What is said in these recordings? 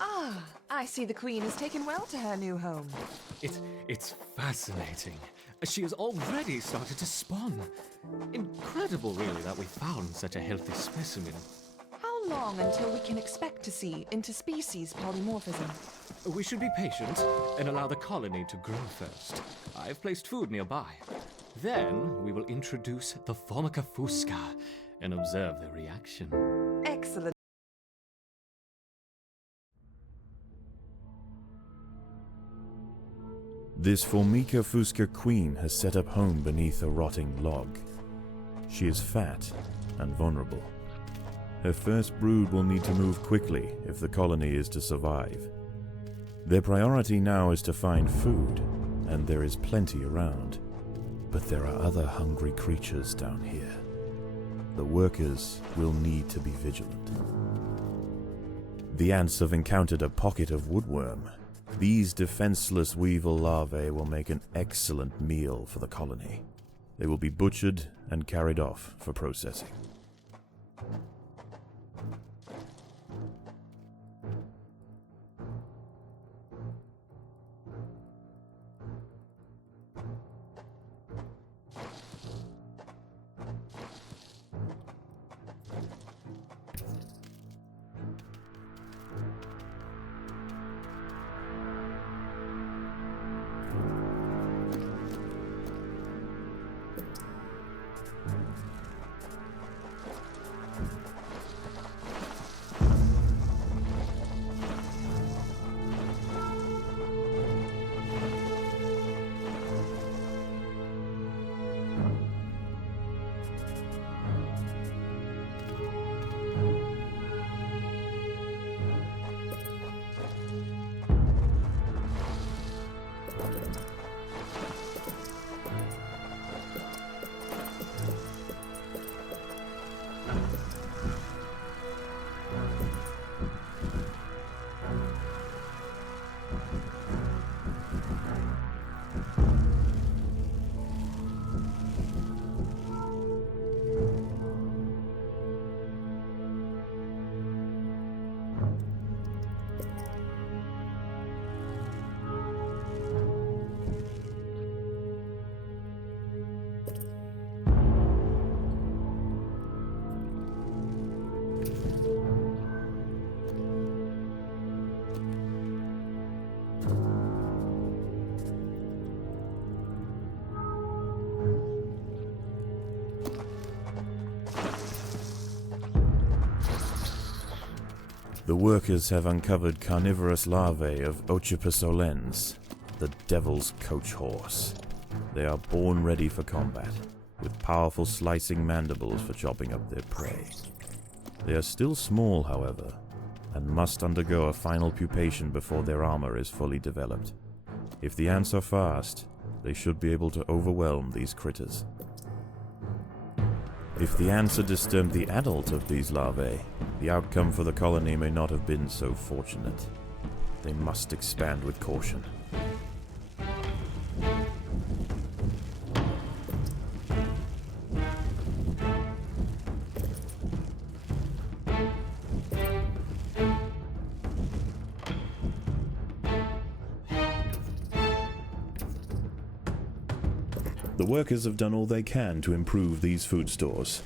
Ah, I see the Queen has taken well to her new home. It's fascinating. She has already started to spawn. Incredible, really, that we found such a healthy specimen. How long until we can expect to see interspecies polymorphism? We should be patient and allow the colony to grow first. I've placed food nearby. Then we will introduce the Formica fusca and observe their reaction. Excellent. This Formica fusca queen has set up home beneath a rotting log. She is fat and vulnerable. Her first brood will need to move quickly if the colony is to survive. Their priority now is to find food, and there is plenty around. But there are other hungry creatures down here. The workers will need to be vigilant. The ants have encountered a pocket of woodworm. These defenseless weevil larvae will make an excellent meal for the colony. They will be butchered and carried off for processing. The workers have uncovered carnivorous larvae of Ocypus olens, the devil's coach horse. They are born ready for combat, with powerful slicing mandibles for chopping up their prey. They are still small, however, and must undergo a final pupation before their armor is fully developed. If the ants are fast, they should be able to overwhelm these critters. If the ants had disturbed the adult of these larvae, the outcome for the colony may not have been so fortunate. They must expand with caution. The workers have done all they can to improve these food stores.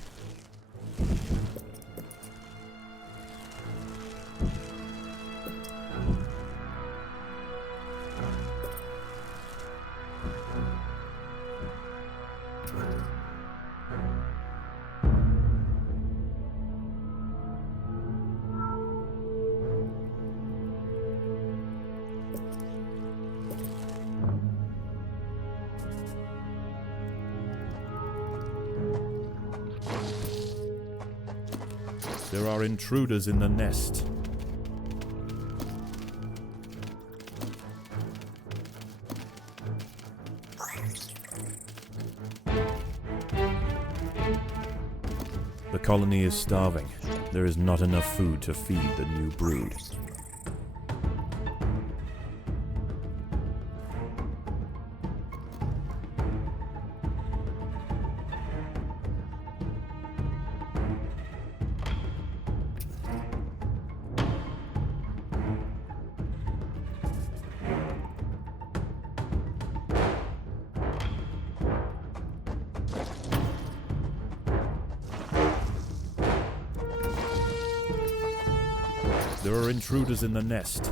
There are intruders in the nest. The colony is starving. There is not enough food to feed the new brood. There are intruders in the nest.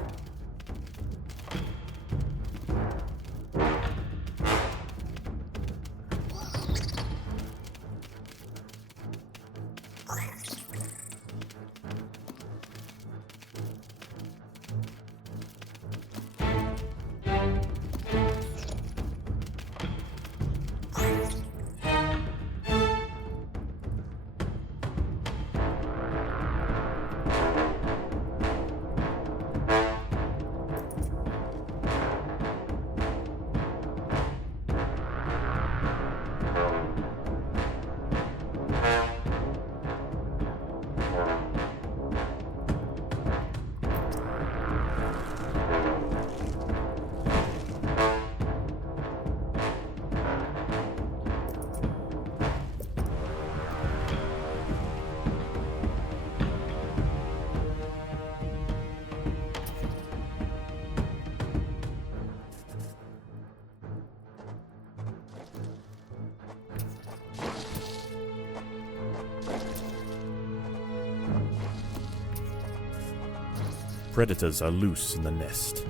Predators are loose in the nest.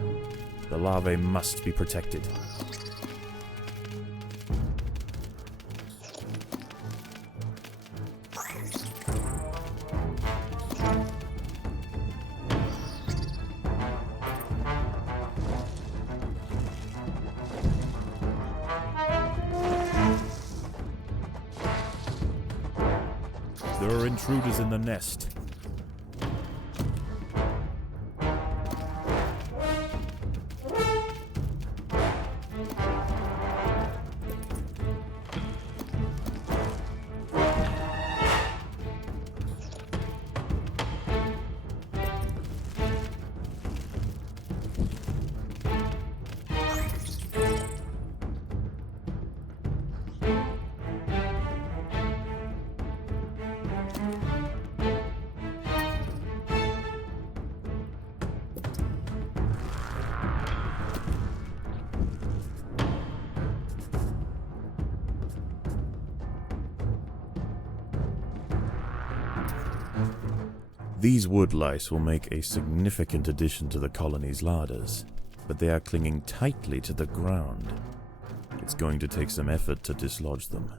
The larvae must be protected. There are intruders in the nest. These wood lice will make a significant addition to the colony's larders, but they are clinging tightly to the ground. It's going to take some effort to dislodge them.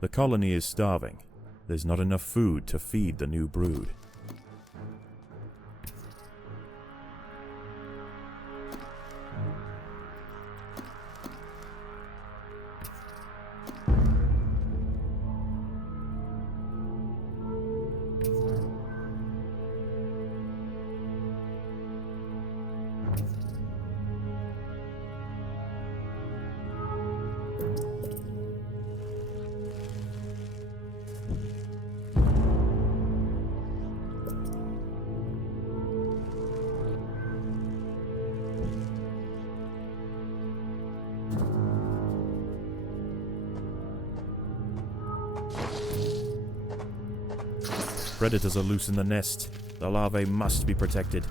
The colony is starving. There's not enough food to feed the new brood. Predators are loose in the nest. The larvae must be protected.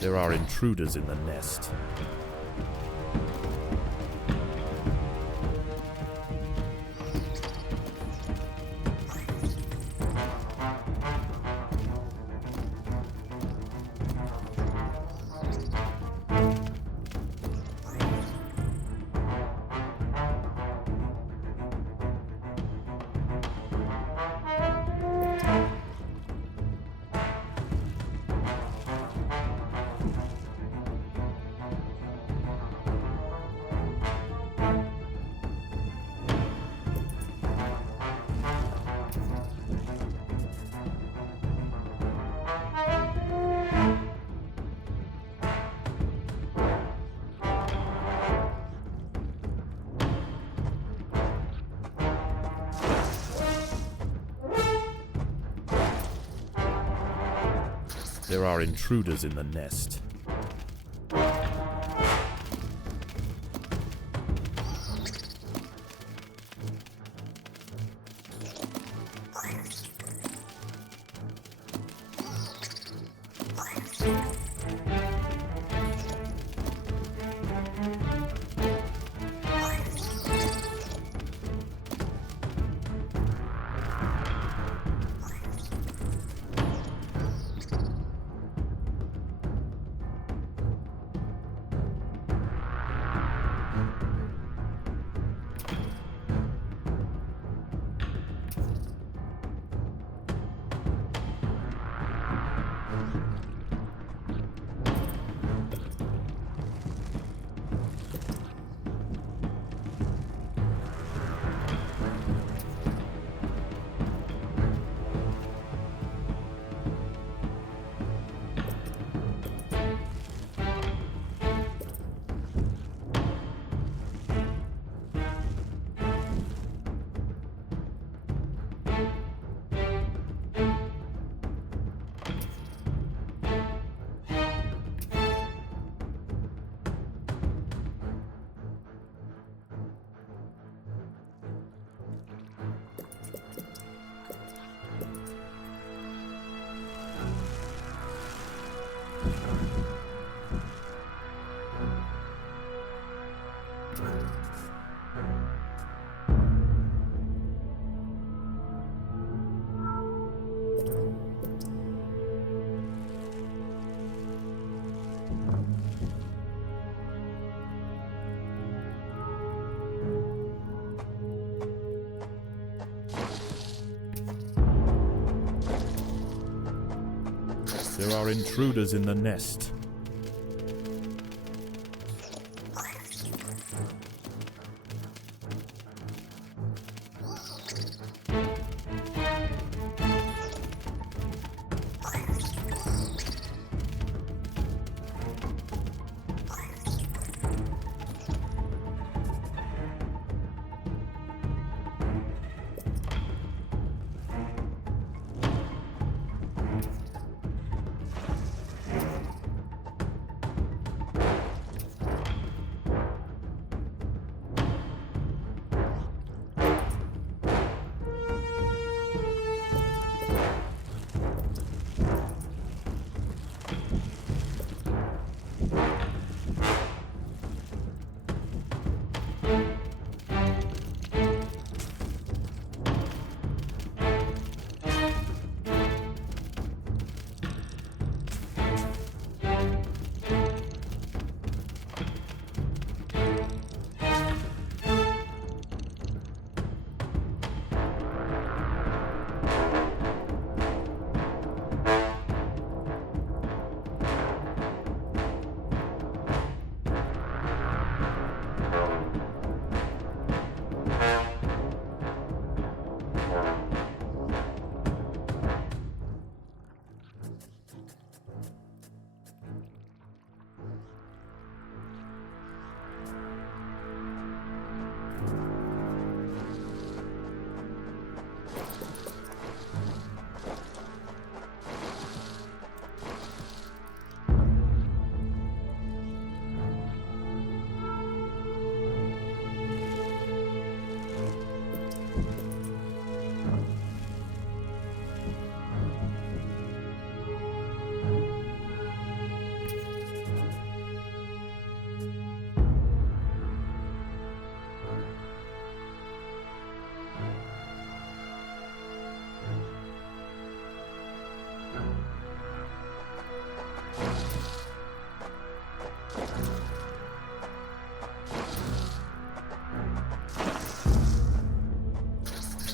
There are intruders in the nest. There are intruders in the nest. There are intruders in the nest.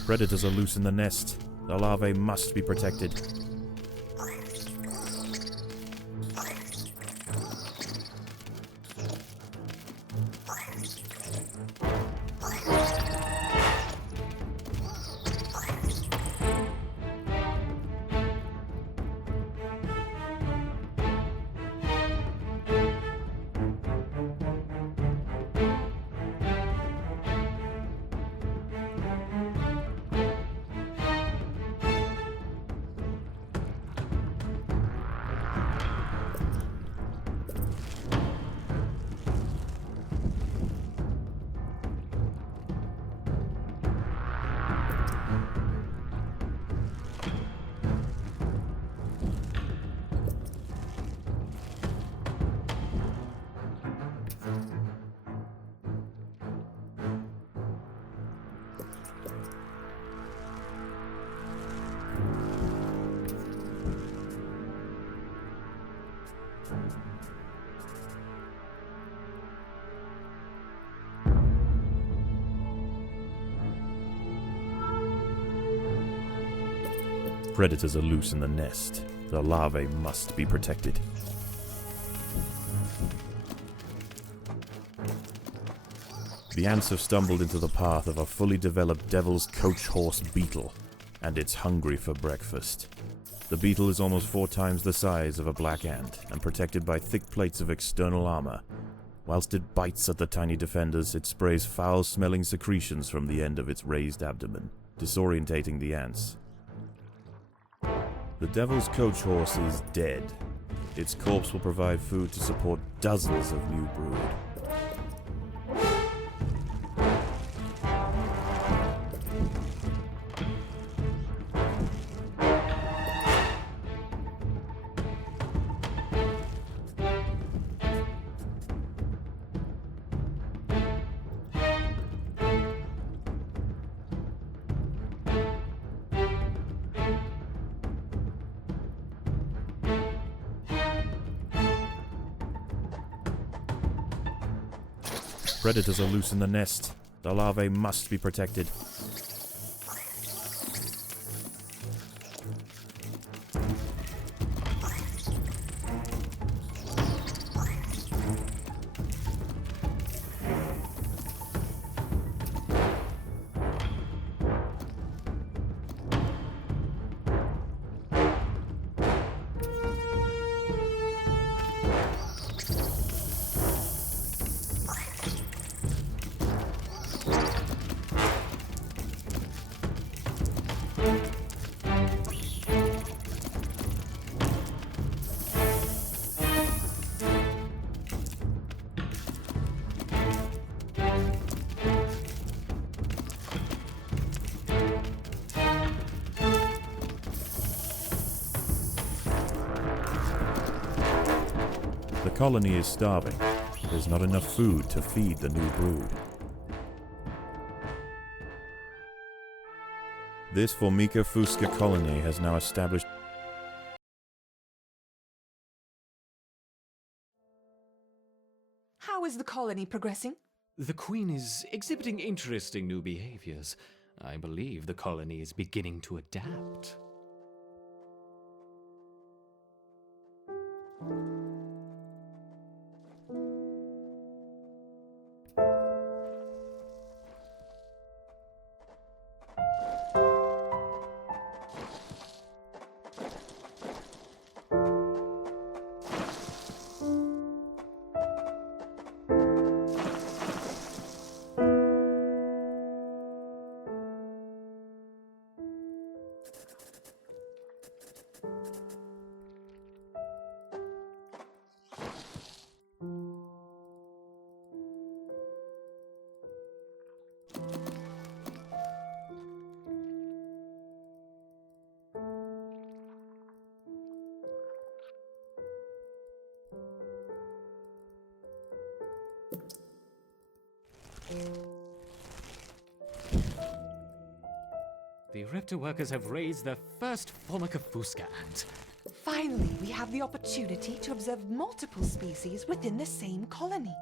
Predators are loose in the nest. The larvae must be protected. Predators are loose in the nest. The larvae must be protected. The ants have stumbled into the path of a fully developed devil's coach horse beetle, and it's hungry for breakfast. The beetle is almost 4 times the size of a black ant, and protected by thick plates of external armor. Whilst it bites at the tiny defenders, it sprays foul-smelling secretions from the end of its raised abdomen, disorientating the ants. The devil's coach horse is dead. Its corpse will provide food to support dozens of new brood. Predators are loose in the nest. The larvae must be protected. The colony is starving. There's not enough food to feed the new brood. This Formica fusca colony has now established. How is the colony progressing? The queen is exhibiting interesting new behaviors. I believe the colony is beginning to adapt. The Reptar workers have raised their first Formica fusca ant. Finally, we have the opportunity to observe multiple species within the same colony.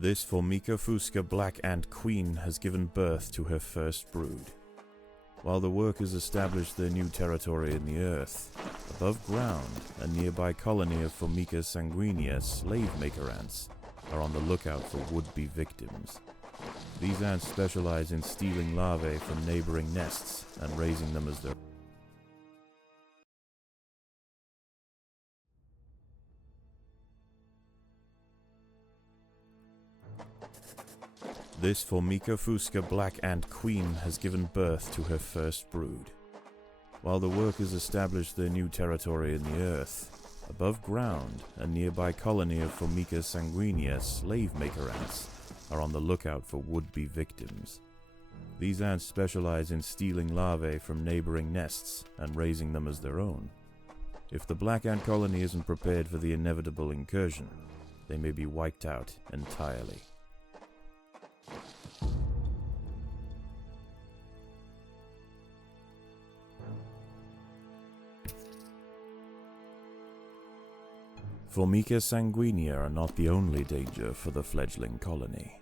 This Formica Fusca Black Ant Queen has given birth to her first brood. While the workers establish their new territory in the earth, above ground, a nearby colony of Formica sanguinea slave maker ants are on the lookout for would-be victims. These ants specialize in stealing larvae from neighboring nests and raising them as their This Formica Fusca Black Ant Queen has given birth to her first brood. While the workers establish their new territory in the earth, above ground, a nearby colony of Formica sanguinea slave maker ants are on the lookout for would-be victims. These ants specialize in stealing larvae from neighboring nests and raising them as their own. If the black ant colony isn't prepared for the inevitable incursion, they may be wiped out entirely. Formica sanguinea are not the only danger for the fledgling colony.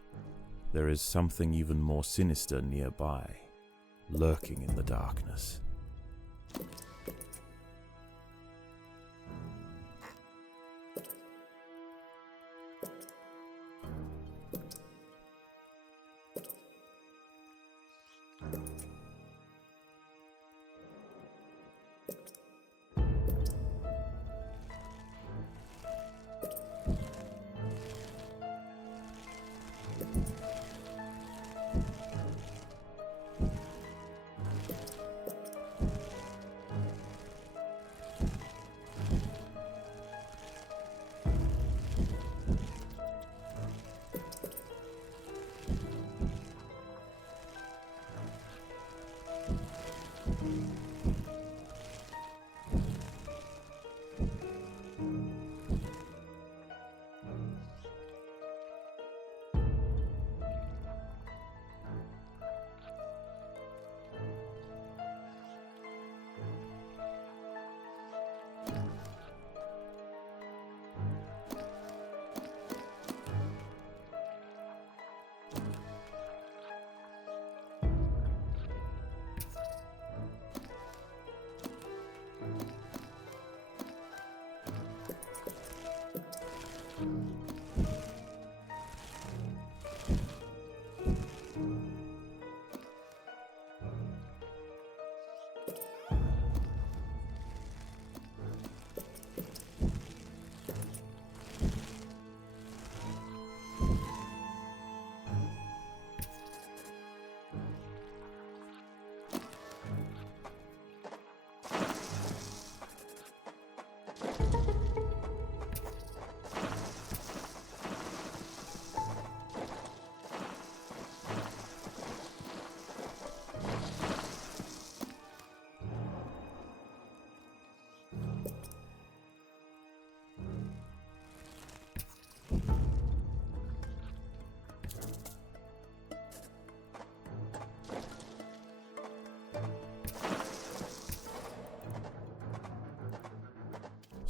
There is something even more sinister nearby, lurking in the darkness.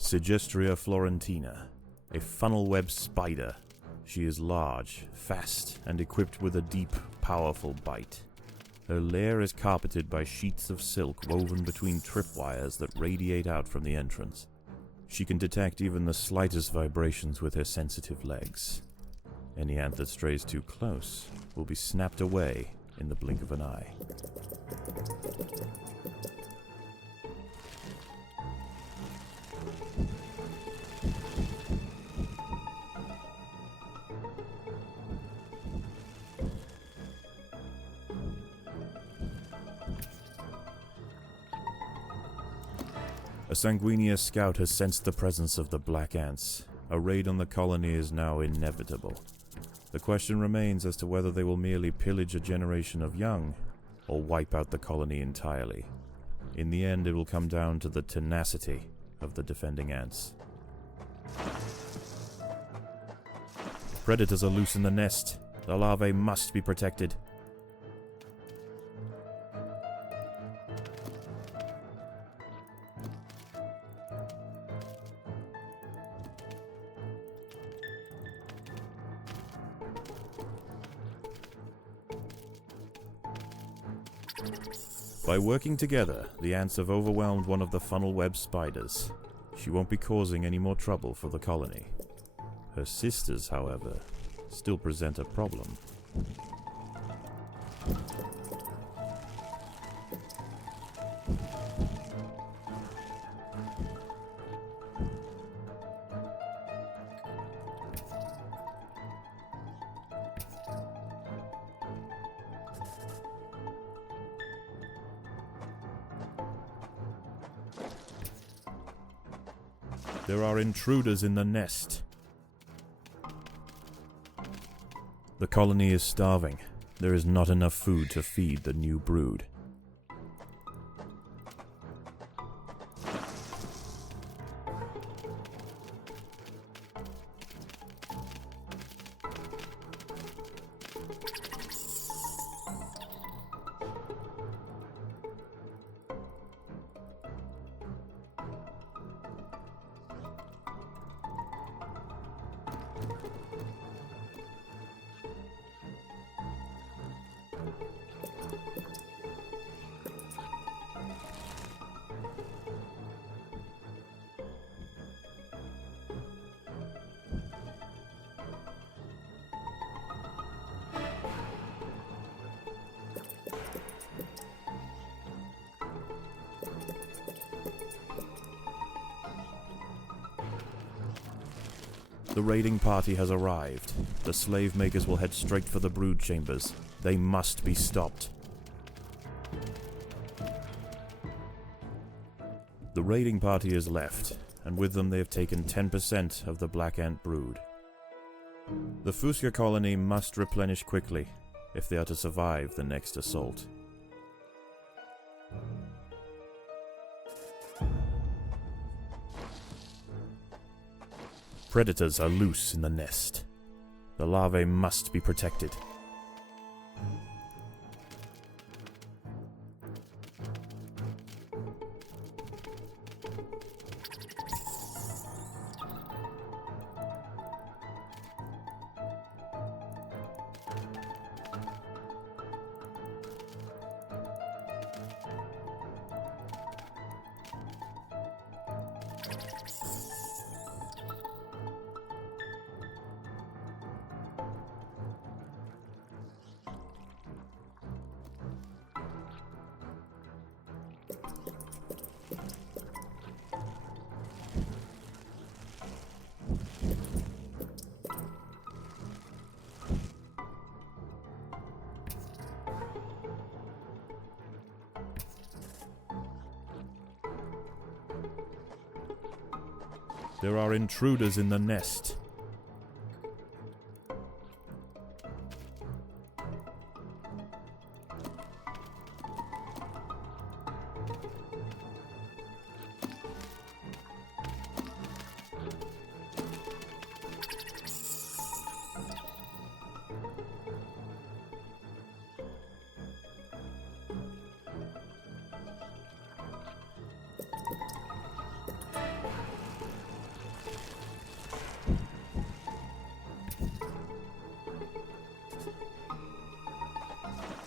Sigistria florentina, a funnel-web spider. She is large, fast, and equipped with a deep, powerful bite. Her lair is carpeted by sheets of silk woven between tripwires that radiate out from the entrance. She can detect even the slightest vibrations with her sensitive legs. Any ant that strays too close will be snapped away in the blink of an eye. A Sanguinius scout has sensed the presence of the Black Ants. A raid on the colony is now inevitable. The question remains as to whether they will merely pillage a generation of young, or wipe out the colony entirely. In the end, it will come down to the tenacity of the defending ants. Predators are loose in the nest. The larvae must be protected. By working together, the ants have overwhelmed one of the funnel-web spiders. She won't be causing any more trouble for the colony. Her sisters, however, still present a problem. There are intruders in the nest. The colony is starving. There is not enough food to feed the new brood. The raiding party has arrived. The slave makers will head straight for the brood chambers. They must be stopped. The raiding party is left, and with them they have taken 10% of the black ant brood. The Fusca colony must replenish quickly if they are to survive the next assault. Predators are loose in the nest. The larvae must be protected. There are intruders in the nest.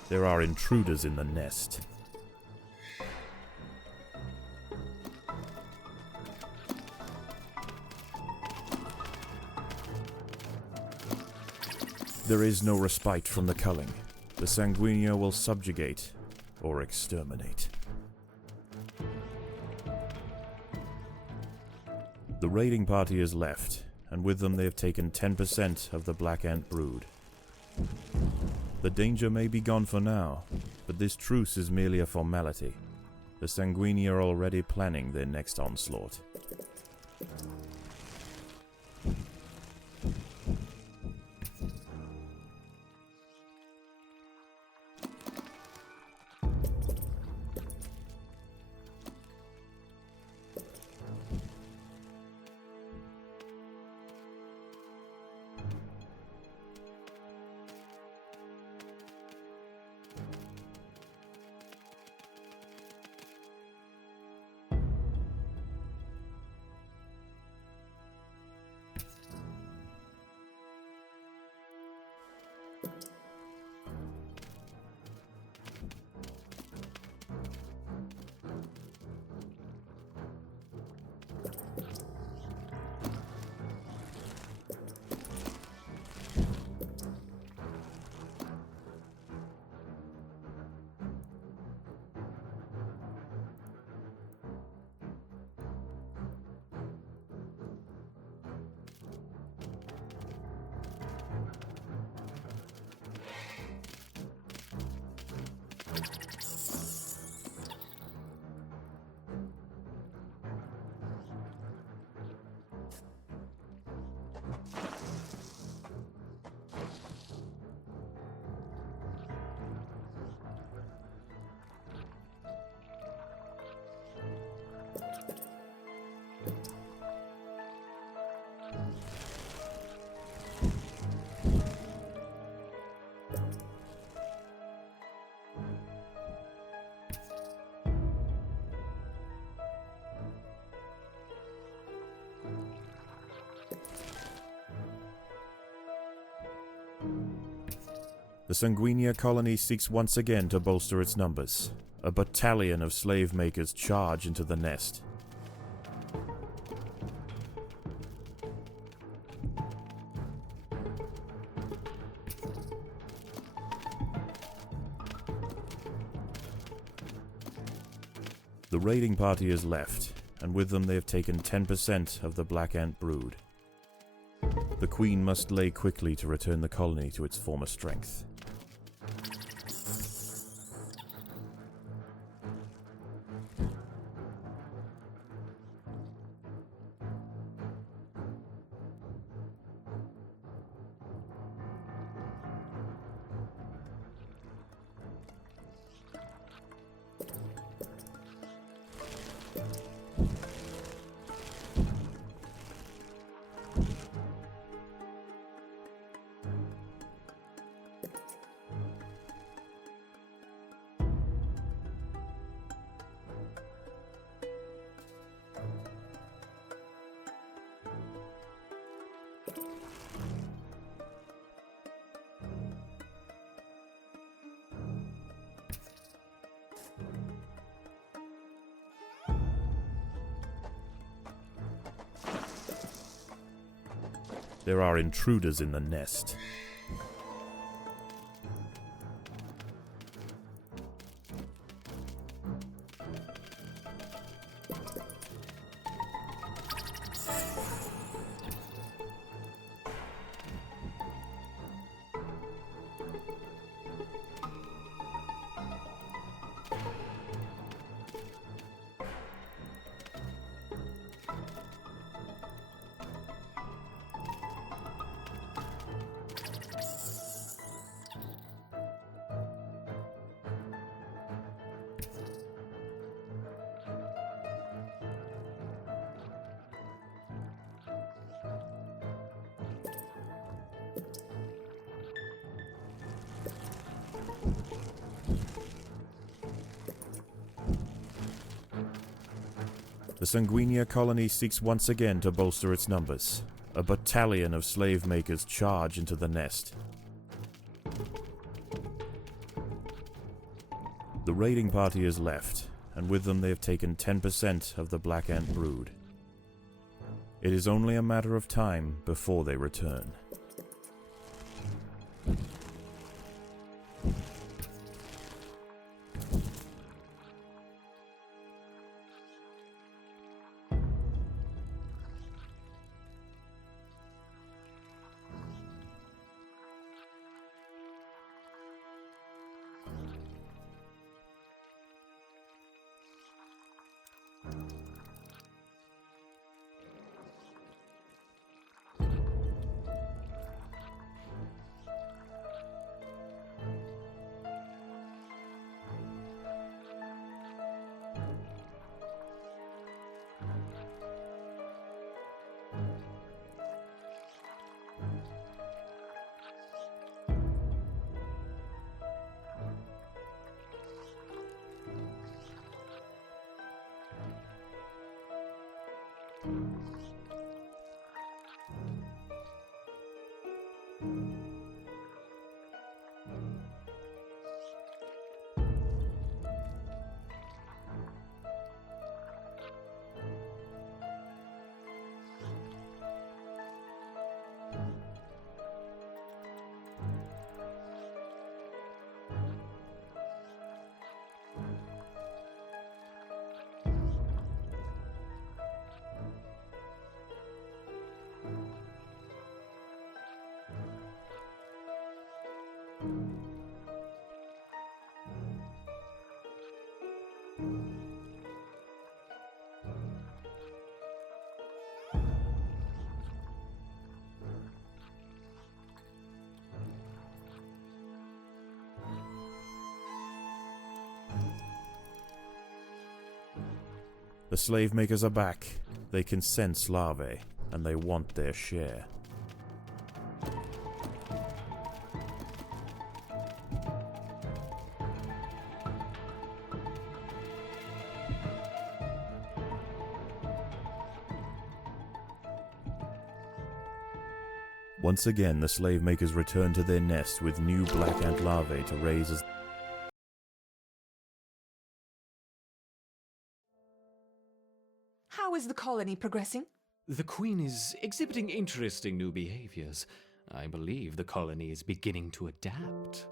There are intruders in the nest. There is no respite from the culling. The Sanguinia will subjugate or exterminate. The raiding party is left, and with them they have taken 10% of the Black Ant brood. The danger may be gone for now, but this truce is merely a formality. The Sanguinia are already planning their next onslaught. The Sanguinia colony seeks once again to bolster its numbers. A battalion of slave makers charge into the nest. The raiding party is left, and with them they have taken 10% of the Black Ant brood. The Queen must lay quickly to return the colony to its former strength. There are intruders in the nest. The Sanguinia colony seeks once again to bolster its numbers. A battalion of slave makers charge into the nest. raiding party has left, and with them they have taken 10% of the Black Ant brood. It is only a matter of time before they return. The slave makers are back. They can sense larvae, and they want their share. Once again, the slave makers return to their nest with new black ant larvae to raise as How is the colony progressing? The Queen is exhibiting interesting new behaviors. I believe the colony is beginning to adapt.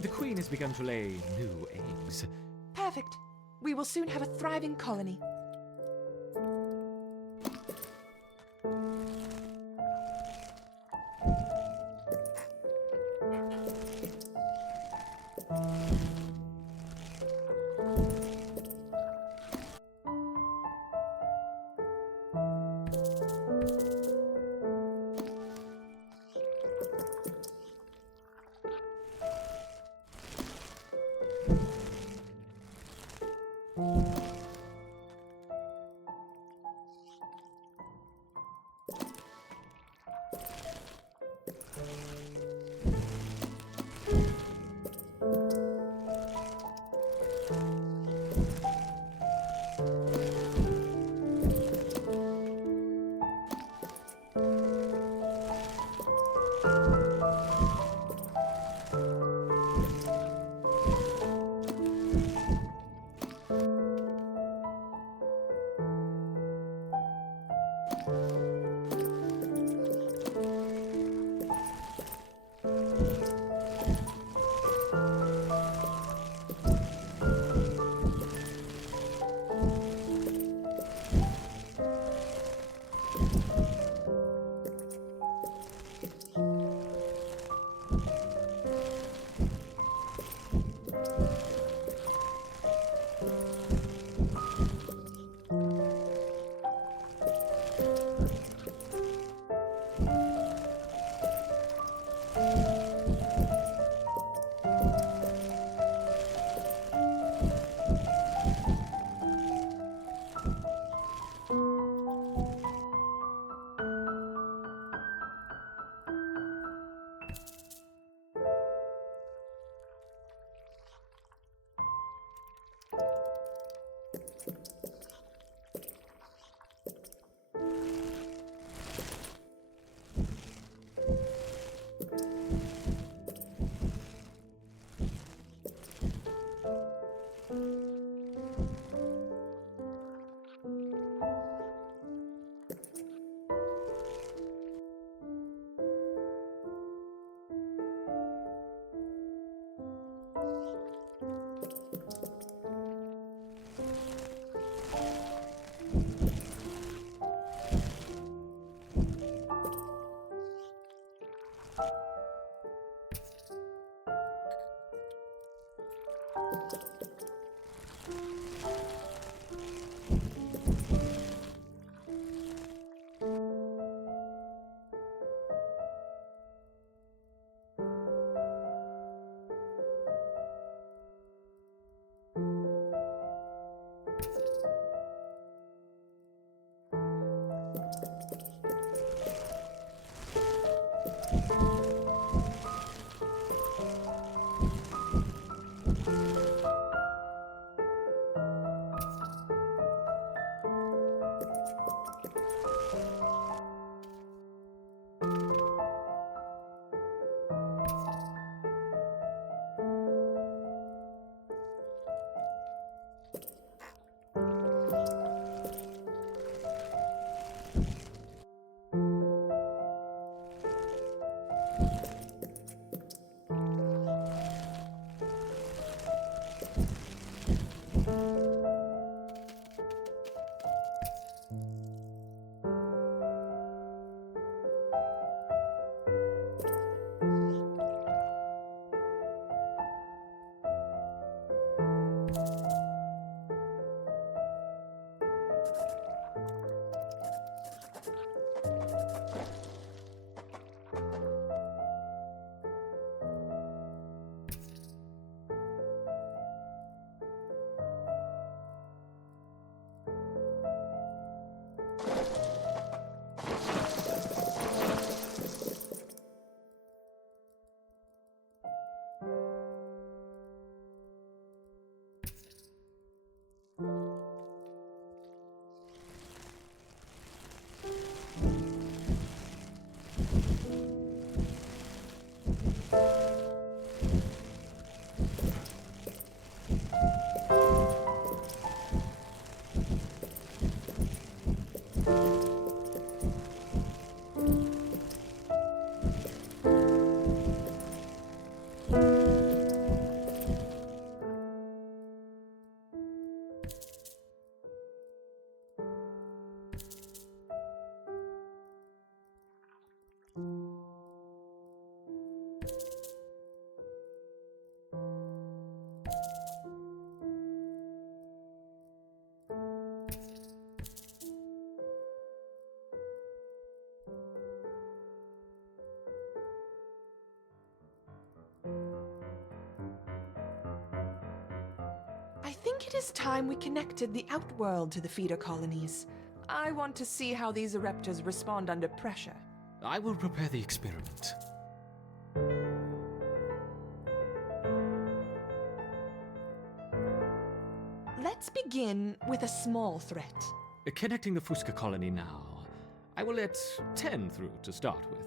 The queen has begun to lay new eggs. Perfect. We will soon have a thriving colony. think it is time we connected the Outworld to the feeder colonies. I want to see how these Ereptors respond under pressure. I will prepare the experiment. Let's begin with a small threat. Connecting the Fusca colony now. I will let 10 through to start with.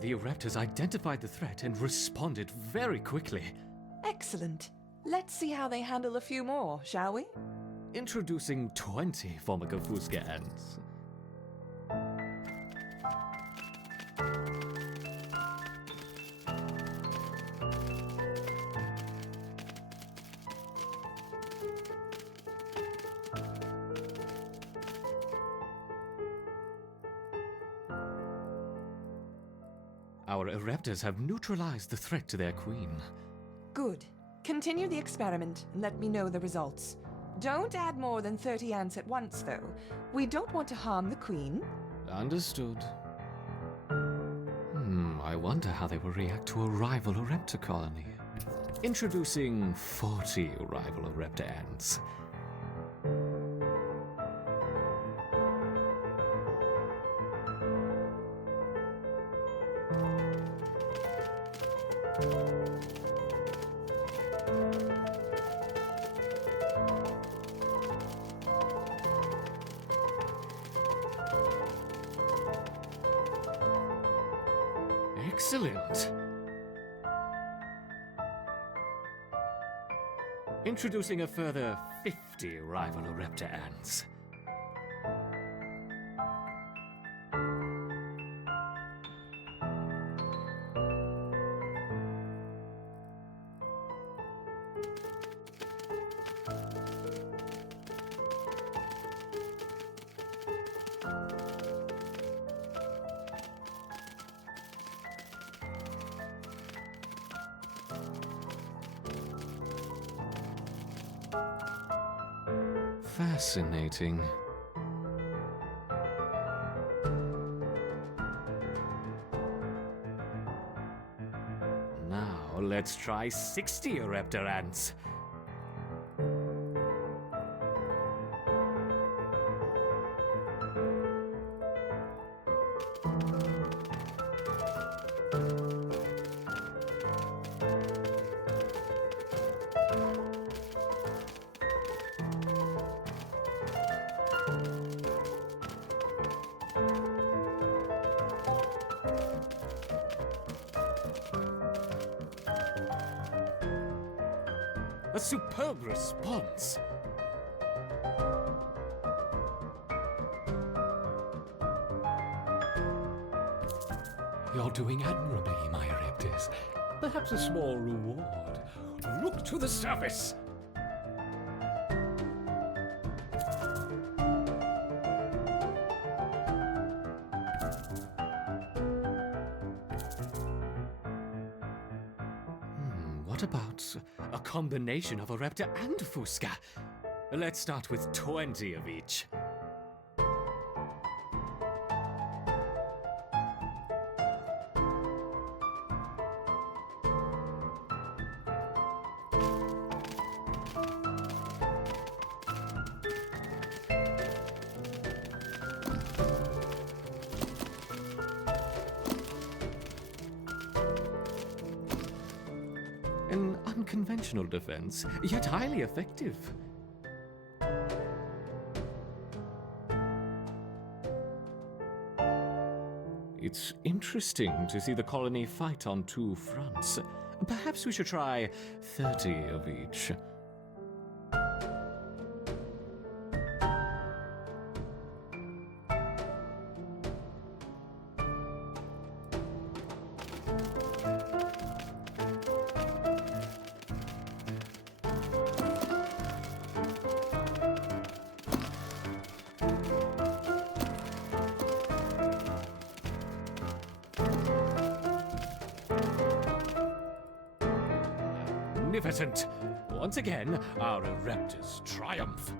The Ereptors identified the threat and responded very quickly. Excellent. Let's see how they handle a few more, shall we? Introducing 20 Formica Fusca ants. Our Ereptors have neutralized the threat to their queen. Good. Continue the experiment and let me know the results. Don't add more than 30 ants at once, though. We don't want to harm the queen. Understood. I wonder how they will react to a rival Ereptor colony. Introducing 40 rival Ereptor ants. Excellent! Introducing a further 50 rival Ereptor ants. Fascinating. Now let's try 60 Ereptor ants. A superb response! You're doing admirably, my Ereptors. Perhaps a small reward. Look to the surface! What about a combination of Ereptor and Fusca? Let's start with 20 of each. An unconventional defense, yet highly effective. It's interesting to see the colony fight on two fronts. Perhaps we should try 30 of each. Magnificent! once again, our Ereptus triumph.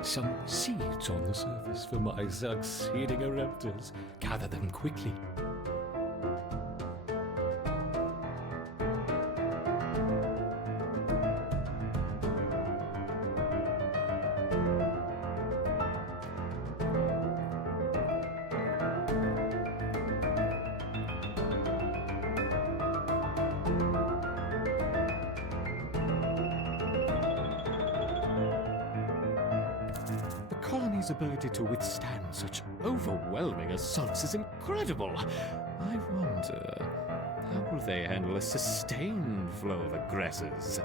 Some seeds on the surface for my succeeding Ereptus. Gather them quickly. The colony's ability to withstand such overwhelming assaults is incredible. I wonder, how will they handle a sustained flow of aggressors?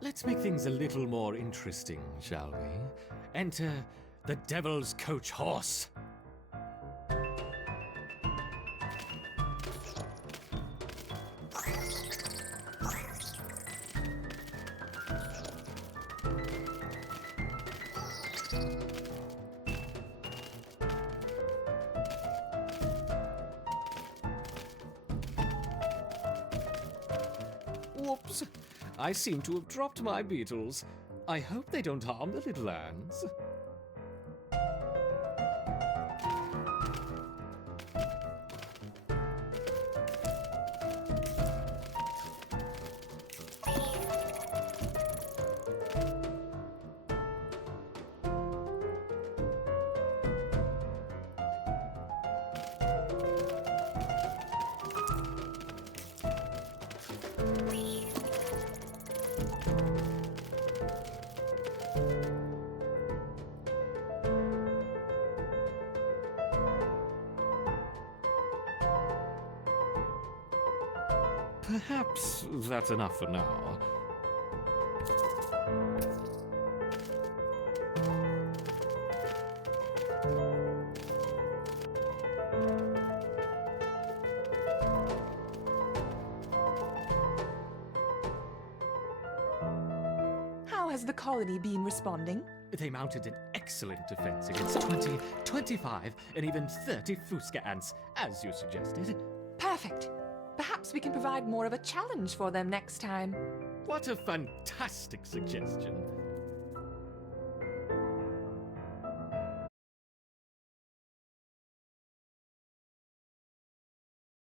Let's make things a little more interesting, shall we? Enter the Devil's Coach Horse. Whoops. I seem to have dropped my beetles. I hope they don't harm the little ants. Perhaps that's enough for now. How has the colony been responding? They mounted an excellent defense against 20, 25, and even 30 Fusca ants, as you suggested. Perfect. Perhaps we can provide more of a challenge for them next time. What a fantastic suggestion.